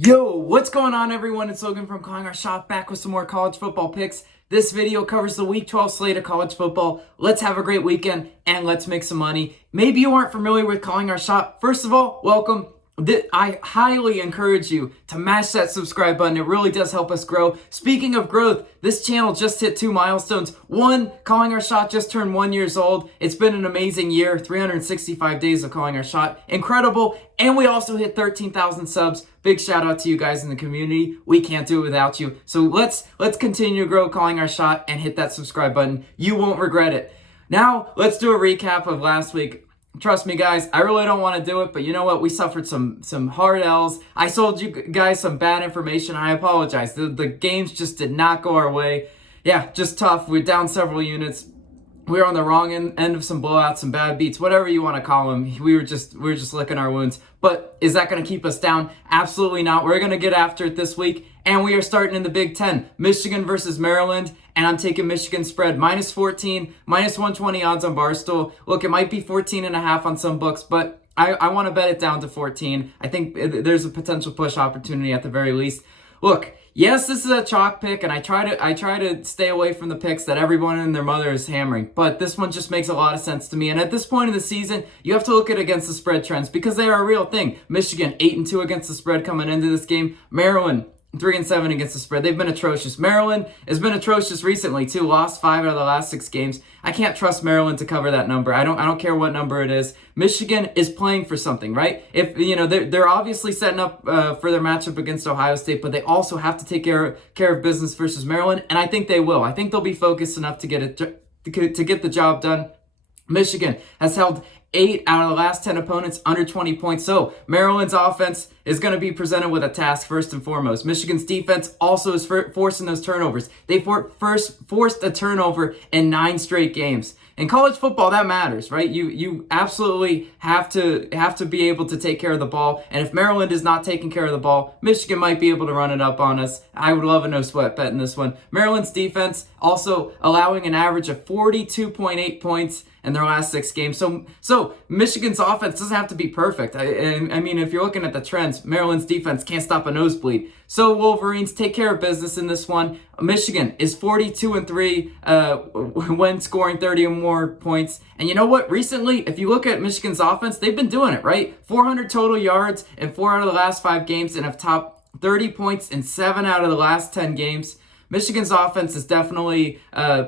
Yo, what's going on everyone? It's Logan from Calling Our Shot, back with some more college football picks. This video covers the Week 12 slate of college football. Let's have a great weekend and let's make some money. Maybe you aren't familiar with Calling Our Shot. First of all, welcome. I highly encourage you to mash that subscribe button. It really does help us grow. Speaking of growth, this channel just hit 2 milestones. One, Calling Our Shot just turned 1 year old. It's been an amazing year, 365 days of Calling Our Shot. Incredible. And we also hit 13,000 subs. Big shout out to you guys in the community. We can't do it without you. So let's continue to grow Calling Our Shot and hit that subscribe button. You won't regret it. Now, let's do a recap of last week. Trust me, guys, I really don't want to do it, but you know what? We suffered some hard L's. I sold you guys some bad information. I apologize. The games just did not go our way. Yeah, just tough. We're down several units. We were on the wrong end of some blowouts, some bad beats, whatever you want to call them. We were just licking our wounds. But is that going to keep us down? Absolutely not. We're going to get after it this week, and we are starting in the Big Ten. Michigan versus Maryland, and I'm taking Michigan spread. -14, -120 odds on Barstool. Look, it might be 14.5 on some books, but I want to bet it down to 14. I think there's a potential push opportunity at the very least. Look, yes, this is a chalk pick, and I try to stay away from the picks that everyone and their mother is hammering, but this one just makes a lot of sense to me. And at this point in the season, you have to look at against the spread trends because they are a real thing. Michigan 8-2 against the spread coming into this game. Maryland 3-7 against the spread. They've been atrocious. Maryland has been atrocious recently too. Lost 5 out of the last 6 games. I can't trust Maryland to cover that number. I don't care what number it is. Michigan is playing for something, right? If you know they're obviously setting up for their matchup against Ohio State, but they also have to take care of business versus Maryland, and I think they will. I think they'll be focused enough to get the job done. Michigan has held 8 out of the last 10 opponents under 20 points. So Maryland's offense is going to be presented with a task first and foremost. Michigan's defense also is forcing those turnovers. They forced a turnover in 9 straight games. In college football, that matters, right? You absolutely have to be able to take care of the ball. And if Maryland is not taking care of the ball, Michigan might be able to run it up on us. I would love a no sweat bet in this one. Maryland's defense also allowing an average of 42.8 points in their last 6 games. So Michigan's offense doesn't have to be perfect. I mean, if you're looking at the trends, Maryland's defense can't stop a nosebleed. So Wolverines take care of business in this one. Michigan is 42-3 when scoring 30 or more points. And you know what? Recently, if you look at Michigan's offense, they've been doing it, right? 400 total yards in 4 out of the last 5 games and have topped 30 points in 7 out of the last 10 games. Michigan's offense is definitely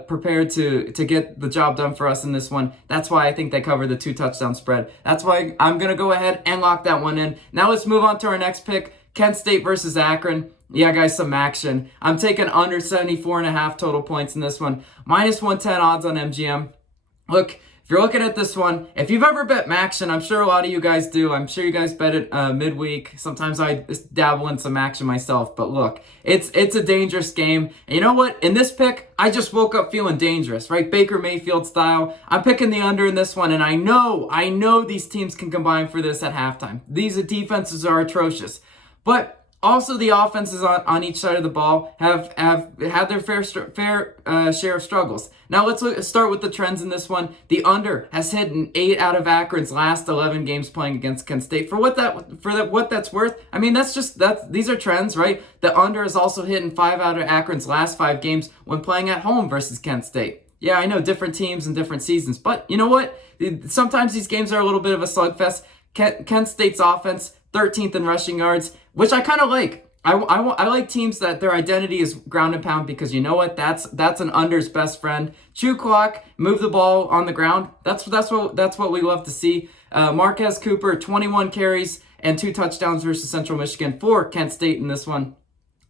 prepared to get the job done for us in this one. That's why I think they cover the 2 touchdown spread. That's why I'm going to go ahead and lock that one in. Now let's move on to our next pick, Kent State versus Akron. Yeah, guys, some action. I'm taking under 74.5 total points in this one. -110 odds on MGM. Look, if you're looking at this one, if you've ever bet action, I'm sure a lot of you guys do. I'm sure you guys bet it midweek. Sometimes I dabble in some action myself. But look, it's a dangerous game. And you know what? In this pick, I just woke up feeling dangerous, right? Baker Mayfield style. I'm picking the under in this one, and I know these teams can combine for this at halftime. These defenses are atrocious. But also, the offenses on each side of the ball have had their fair share of struggles. Now, let's start with the trends in this one. The under has hit in 8 out of Akron's last 11 games playing against Kent State. For what that's worth, I mean, these are trends, right? The under has also hit in 5 out of Akron's last 5 games when playing at home versus Kent State. Yeah, I know, different teams and different seasons, but you know what? Sometimes these games are a little bit of a slugfest. Kent State's offense, 13th in rushing yards, which I kind of like. I like teams that their identity is ground and pound because you know what? That's an under's best friend. Chew clock, move the ball on the ground. That's what we love to see. Marquez Cooper, 21 carries and 2 touchdowns versus Central Michigan for Kent State in this one.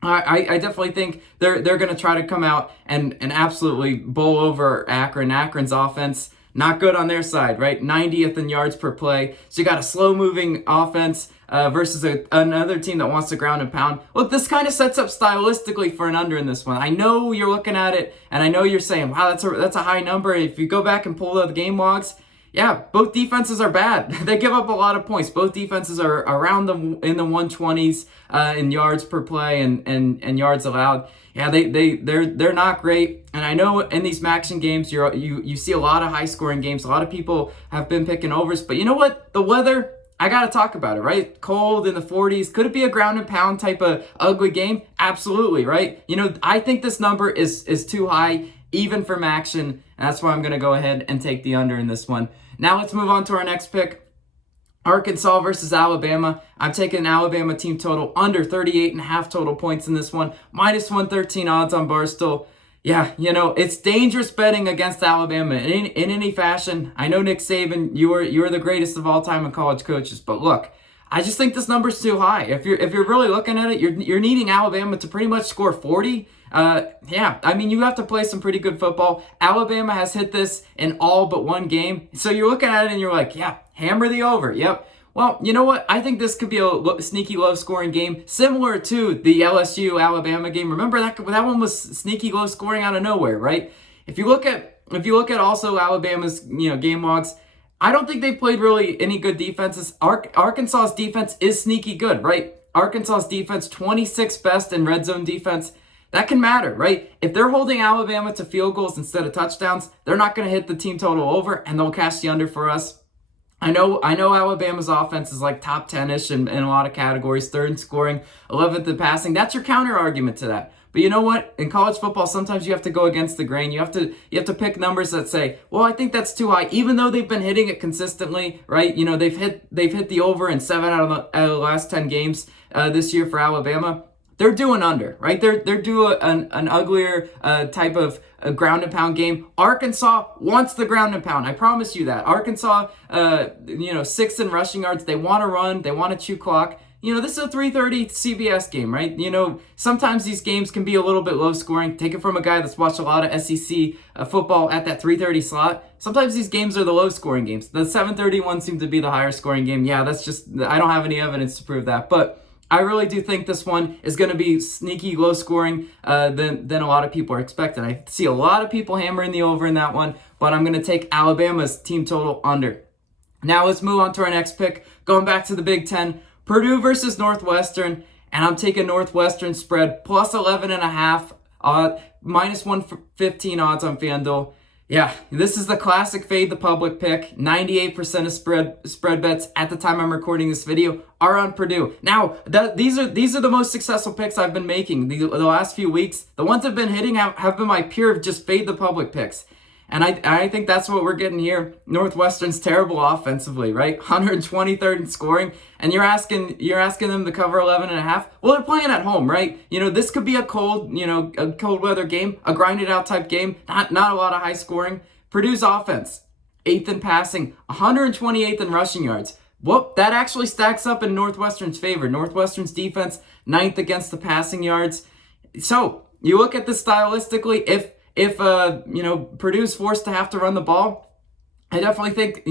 I definitely think they're going to try to come out and absolutely bowl over Akron. Akron's offense, not good on their side, right? 90th in yards per play. So you got a slow-moving offense versus another team that wants to ground and pound. Look, this kind of sets up stylistically for an under in this one. I know you're looking at it, and I know you're saying, wow, that's a high number. If you go back and pull the game logs, yeah, both defenses are bad. They give up a lot of points. Both defenses are around in the 120s in yards per play and yards allowed. Yeah, they're not great. And I know in these action games you see a lot of high scoring games. A lot of people have been picking overs, but you know what? The weather I got to talk about it, right? Cold in the 40s. Could it be a ground and pound type of ugly game? Absolutely, right? I think this number is too high, even from action. And that's why I'm going to go ahead and take the under in this one. Now let's move on to our next pick. Arkansas versus Alabama. I'm taking Alabama team total under 38.5 total points in this one. Minus 113 odds on Barstool. Yeah, it's dangerous betting against Alabama in any fashion. I know Nick Saban, you're the greatest of all time in college coaches, but look, I just think this number's too high. If you're really looking at it, you're needing Alabama to pretty much score 40. Yeah, I mean, you have to play some pretty good football. Alabama has hit this in all but one game. So you're looking at it and you're like, yeah, hammer the over. Yep. Well, you know what? I think this could be a sneaky low-scoring game, similar to the LSU-Alabama game. Remember that one was sneaky low-scoring out of nowhere, right? If you look at also Alabama's game logs, I don't think they've played really any good defenses. Arkansas's defense is sneaky good, right? Arkansas's defense 26th best in red zone defense. That can matter, right? If they're holding Alabama to field goals instead of touchdowns, they're not going to hit the team total over, and they'll cash the under for us. I know Alabama's offense is like top 10-ish in a lot of categories, third in scoring, 11th in passing. That's your counter argument to that. But you know what? In college football, sometimes you have to go against the grain. You have to pick numbers that say, well, I think that's too high, even though they've been hitting it consistently, right? They've hit the over in 7 out of the last 10 games this year for Alabama. They're doing under, right? They're doing an uglier type of ground and pound game. Arkansas wants the ground and pound. I promise you that. Arkansas, 6th in rushing yards. They want to run. They want to chew clock. This is a 3:30 CBS game, right? Sometimes these games can be a little bit low scoring. Take it from a guy that's watched a lot of SEC football at that 3:30 slot. Sometimes these games are the low scoring games. The 7:30 ones seem to be the higher scoring game. Yeah, that's just, I don't have any evidence to prove that. But I really do think this one is going to be sneaky low scoring than a lot of people are expecting. I see a lot of people hammering the over in that one, but I'm going to take Alabama's team total under. Now let's move on to our next pick. Going back to the Big Ten, Purdue versus Northwestern, and I'm taking Northwestern spread plus 11.5, minus 115 odds on FanDuel. Yeah, this is the classic fade the public pick. 98% of spread bets at the time I'm recording this video are on Purdue. Now, these are the most successful picks I've been making the last few weeks. The ones I've been hitting have been my pure just fade the public picks. And I think that's what we're getting here. Northwestern's terrible offensively, right? 123rd in scoring, and you're asking them to cover 11.5. Well, they're playing at home, right? This could be a cold weather game, a grinded out type game. Not a lot of high scoring. Purdue's offense, 8th in passing, 128th in rushing yards. Well, that actually stacks up in Northwestern's favor. Northwestern's defense, 9th against the passing yards. So you look at this stylistically. If Purdue's forced to have to run the ball, I definitely think,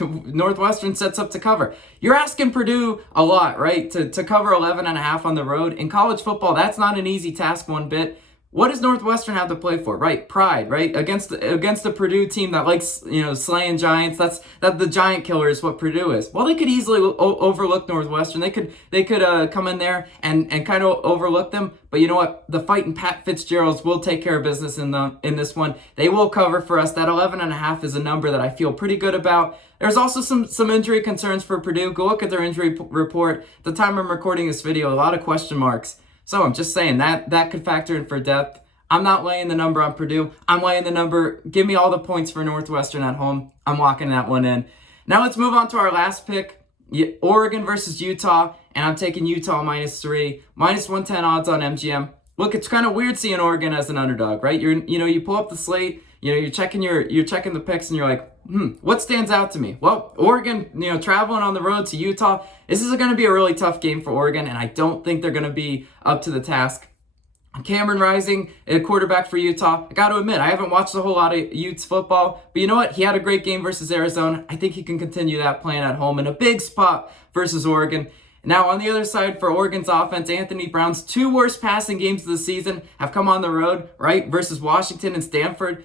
Northwestern sets up to cover. You're asking Purdue a lot, right? To cover 11.5 on the road. In college football, that's not an easy task one bit. What does Northwestern have to play for? Right, pride, right? Against the Purdue team that likes, slaying giants. That the giant killer is what Purdue is. Well, they could easily overlook Northwestern. They could come in there and kind of overlook them. But you know what? The fighting Pat Fitzgeralds will take care of business in this one. They will cover for us. That 11.5 is a number that I feel pretty good about. There's also some injury concerns for Purdue. Go look at their injury report. At the time I'm recording this video, a lot of question marks. So I'm just saying that could factor in for depth. I'm not laying the number on Purdue. I'm laying the number. Give me all the points for Northwestern at home. I'm locking that one in. Now let's move on to our last pick. Oregon versus Utah, and I'm taking Utah -3, minus 110 odds on MGM. Look, it's kind of weird seeing Oregon as an underdog, right? You pull up the slate, you're checking the picks, and you're like, what stands out to me? Well, Oregon, traveling on the road to Utah, this is going to be a really tough game for Oregon, and I don't think they're going to be up to the task. Cameron Rising, a quarterback for Utah. I got to admit, I haven't watched a whole lot of Utes football, but you know what? He had a great game versus Arizona. I think he can continue that playing at home in a big spot versus Oregon. Now, on the other side, for Oregon's offense, Anthony Brown's 2 worst passing games of the season have come on the road, right, versus Washington and Stanford.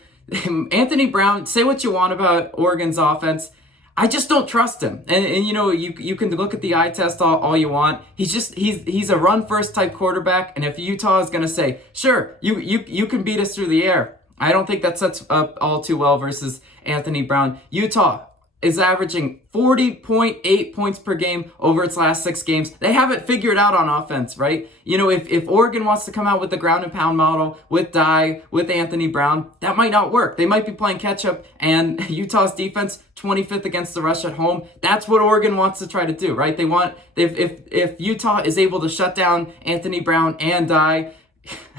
Anthony Brown, say what you want about Oregon's offense, I just don't trust him. And you can look at the eye test all you want. He's a run first type quarterback. And if Utah is going to say, sure, you can beat us through the air, I don't think that sets up all too well versus Anthony Brown. Utah, is averaging 40.8 points per game over its last 6 games. They have it figured out on offense, right? You know, if Oregon wants to come out with the ground and pound model with Dye, with Anthony Brown, that might not work. They might be playing catch up, and Utah's defense 25th against the rush at home. That's what Oregon wants to try to do, right? They want, if Utah is able to shut down Anthony Brown and Dye,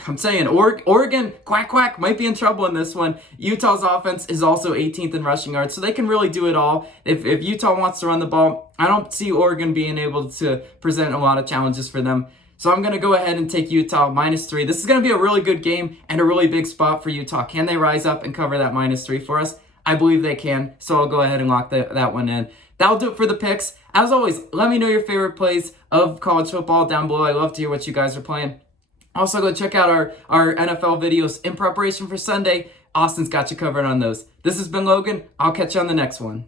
I'm saying Oregon, quack, quack, might be in trouble in this one. Utah's offense is also 18th in rushing yards, so they can really do it all. If Utah wants to run the ball, I don't see Oregon being able to present a lot of challenges for them. So I'm going to go ahead and take Utah -3. This is going to be a really good game and a really big spot for Utah. Can they rise up and cover that -3 for us? I believe they can, so I'll go ahead and lock that one in. That'll do it for the picks. As always, let me know your favorite plays of college football down below. I love to hear what you guys are playing. Also, go check out our NFL videos in preparation for Sunday. Austin's got you covered on those. This has been Logan. I'll catch you on the next one.